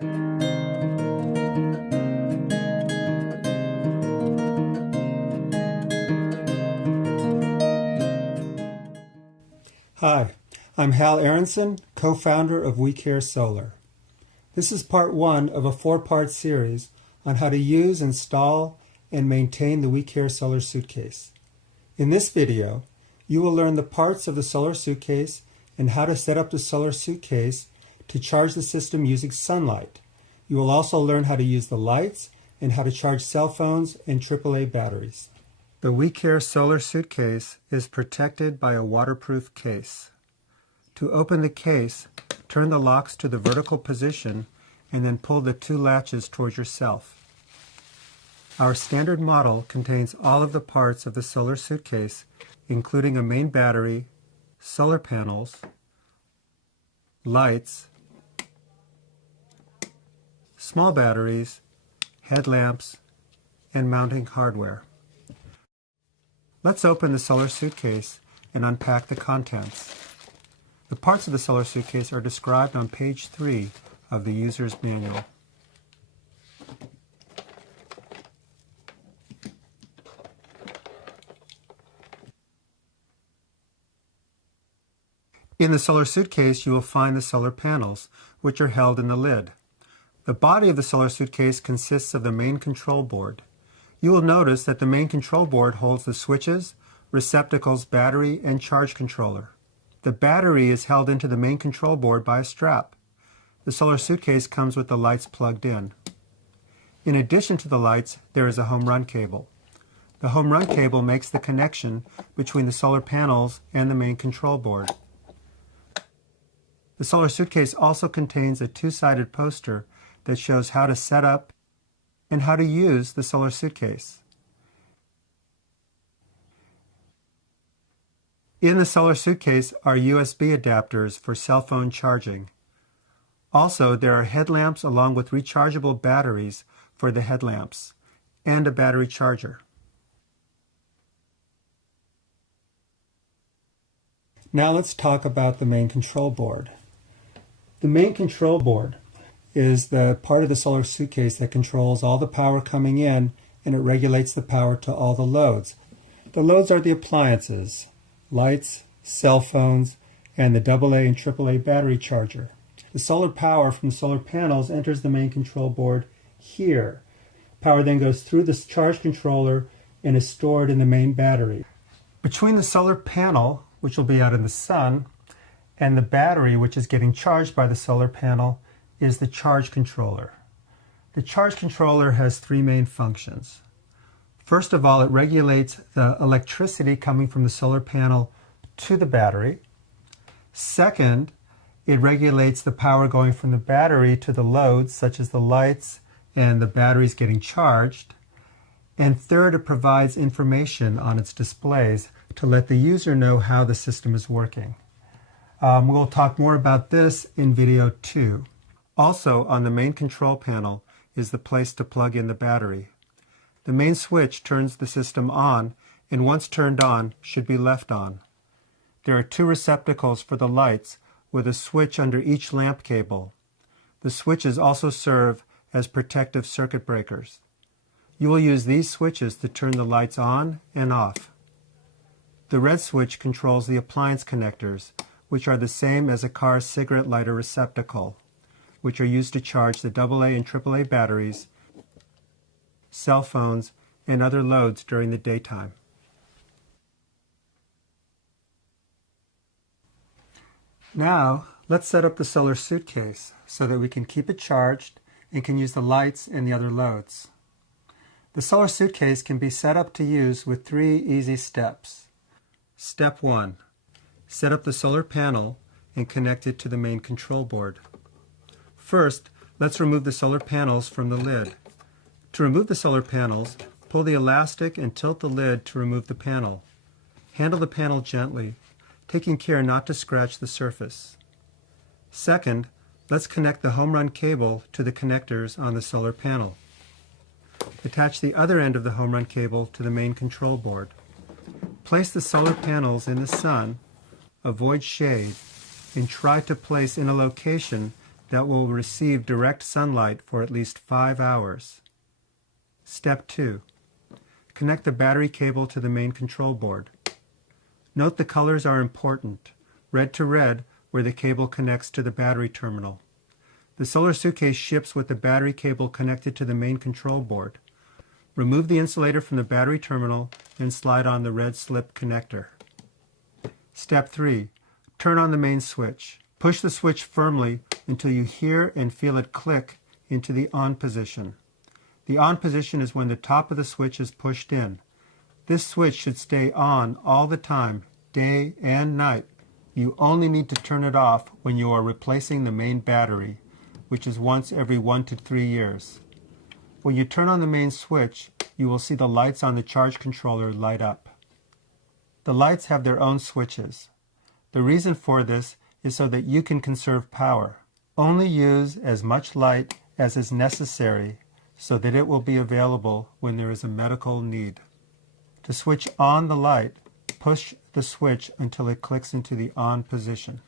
Hi, I'm Hal Aronson, co-founder of We Care Solar. This is part one of a four-part series on how to use, install, and maintain the We Care Solar Suitcase. In this video, you will learn the parts of the solar suitcase and how to set up the solar suitcase to charge the system using sunlight. You will also learn how to use the lights and how to charge cell phones and AAA batteries. The We Care Solar Suitcase is protected by a waterproof case. To open the case, turn the locks to the vertical position and then pull the two latches towards yourself. Our standard model contains all of the parts of the solar suitcase, including a main battery, solar panels, lights, small batteries, headlamps, and mounting hardware. Let's open the solar suitcase and unpack the contents. The parts of the solar suitcase are described on page 3 of the user's manual. In the solar suitcase, you will find the solar panels, which are held in the lid. The body of the solar suitcase consists of the main control board. You will notice that the main control board holds the switches, receptacles, battery, and charge controller. The battery is held into the main control board by a strap. The solar suitcase comes with the lights plugged in. In addition to the lights, there is a home run cable. The home run cable makes the connection between the solar panels and the main control board. The solar suitcase also contains a two-sided poster that shows how to set up and how to use the solar suitcase. In the solar suitcase are USB adapters for cell phone charging. Also, there are headlamps along with rechargeable batteries for the headlamps and a battery charger. Now let's talk about the main control board. The main control board is the part of the solar suitcase that controls all the power coming in, and it regulates the power to all the loads. The loads are the appliances, lights, cell phones, and the AA and AAA battery charger. The solar power from the solar panels enters the main control board here. Power then goes through the charge controller and is stored in the main battery. Between the solar panel, which will be out in the sun, and the battery, which is getting charged by the solar panel, is the charge controller. The charge controller has three main functions. First of all, it regulates the electricity coming from the solar panel to the battery. Second, it regulates the power going from the battery to the loads, such as the lights and the batteries getting charged. And third, it provides information on its displays to let the user know how the system is working. We'll talk more about this in video 2. Also, on the main control panel is the place to plug in the battery. The main switch turns the system on, and once turned on, should be left on. There are two receptacles for the lights with a switch under each lamp cable. The switches also serve as protective circuit breakers. You will use these switches to turn the lights on and off. The red switch controls the appliance connectors, which are the same as a car's cigarette lighter receptacle, which are used to charge the AA and AAA batteries, cell phones, and other loads during the daytime. Now, let's set up the solar suitcase so that we can keep it charged and can use the lights and the other loads. The solar suitcase can be set up to use with 3 easy steps. Step 1. Set up the solar panel and connect it to the main control board. First, let's remove the solar panels from the lid. To remove the solar panels, pull the elastic and tilt the lid to remove the panel. Handle the panel gently, taking care not to scratch the surface. Second, let's connect the home run cable to the connectors on the solar panel. Attach the other end of the home run cable to the main control board. Place the solar panels in the sun, avoid shade, and try to place in a location that will receive direct sunlight for at least 5 hours. Step 2. Connect the battery cable to the main control board. Note the colors are important. Red to red where the cable connects to the battery terminal. The solar suitcase ships with the battery cable connected to the main control board. Remove the insulator from the battery terminal and slide on the red slip connector. Step 3. Turn on the main switch. Push the switch firmly until you hear and feel it click into the on position. The on position is when the top of the switch is pushed in. This switch should stay on all the time, day and night. You only need to turn it off when you are replacing the main battery, which is once every 1 to 3 years. When you turn on the main switch, you will see the lights on the charge controller light up. The lights have their own switches. The reason for this is so that you can conserve power. Only use as much light as is necessary so that it will be available when there is a medical need. To switch on the light, push the switch until it clicks into the on position.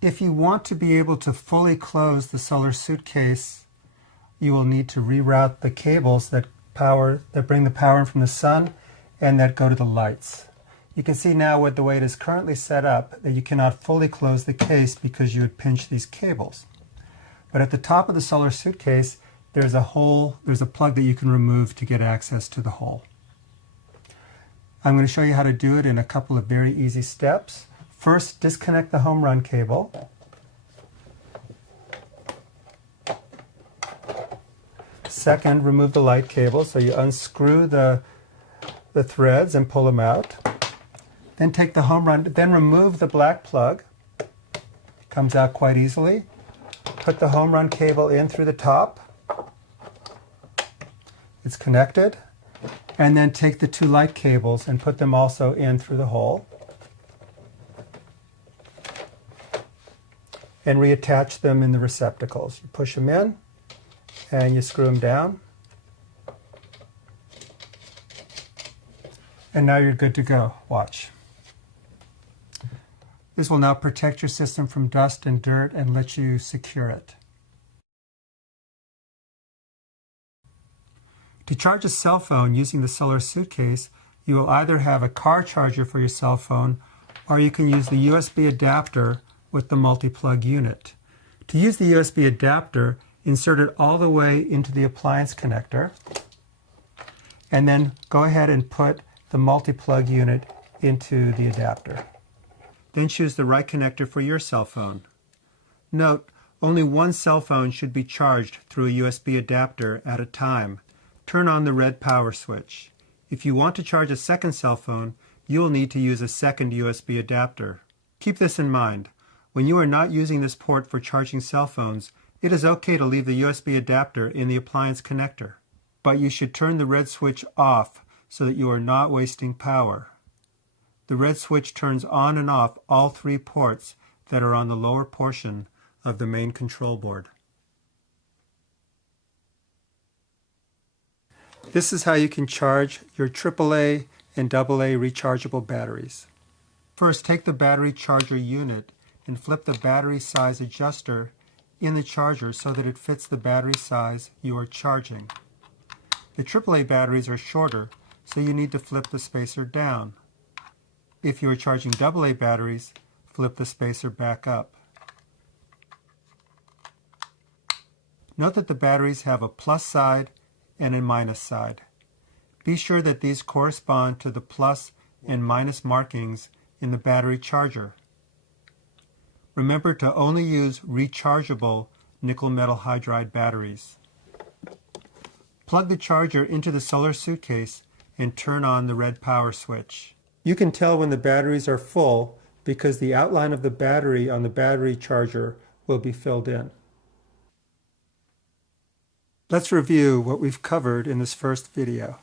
If you want to be able to fully close the solar suitcase, you will need to reroute the cables that bring the power in from the sun and that go to the lights. You can see now with the way it is currently set up that you cannot fully close the case because you would pinch these cables. But at the top of the solar suitcase, there's a plug that you can remove to get access to the hole. I'm going to show you how to do it in a couple of very easy steps. First, disconnect the home run cable. Second, remove the light cable. So you unscrew the threads and pull them out. Then take the then remove the black plug. Comes out quite easily. Put the home run cable in through the top. It's connected. And then take the 2 light cables and put them also in through the hole. And reattach them in the receptacles. You push them in and you screw them down. And now you're good to go. Watch. This will now protect your system from dust and dirt and let you secure it. To charge a cell phone using the solar suitcase, you will either have a car charger for your cell phone or you can use the USB adapter with the multi-plug unit. To use the USB adapter, insert it all the way into the appliance connector and then go ahead and put the multi-plug unit into the adapter. Then choose the right connector for your cell phone. Note, only one cell phone should be charged through a USB adapter at a time. Turn on the red power switch. If you want to charge a second cell phone, you will need to use a second USB adapter. Keep this in mind. When you are not using this port for charging cell phones, it is okay to leave the USB adapter in the appliance connector. But you should turn the red switch off so that you are not wasting power. The red switch turns on and off all 3 ports that are on the lower portion of the main control board. This is how you can charge your AAA and AA rechargeable batteries. First, take the battery charger unit and flip the battery size adjuster in the charger so that it fits the battery size you are charging. The AAA batteries are shorter, so you need to flip the spacer down. If you are charging AA batteries, flip the spacer back up. Note that the batteries have a plus side and a minus side. Be sure that these correspond to the plus and minus markings in the battery charger. Remember to only use rechargeable nickel metal hydride batteries. Plug the charger into the solar suitcase and turn on the red power switch. You can tell when the batteries are full because the outline of the battery on the battery charger will be filled in. Let's review what we've covered in this first video.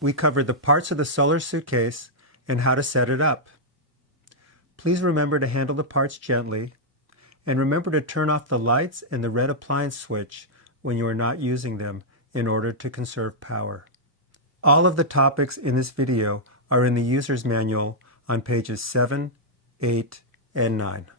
We covered the parts of the solar suitcase and how to set it up. Please remember to handle the parts gently, and remember to turn off the lights and the red appliance switch when you are not using them in order to conserve power. All of the topics in this video are in the user's manual on pages 7, 8, and 9.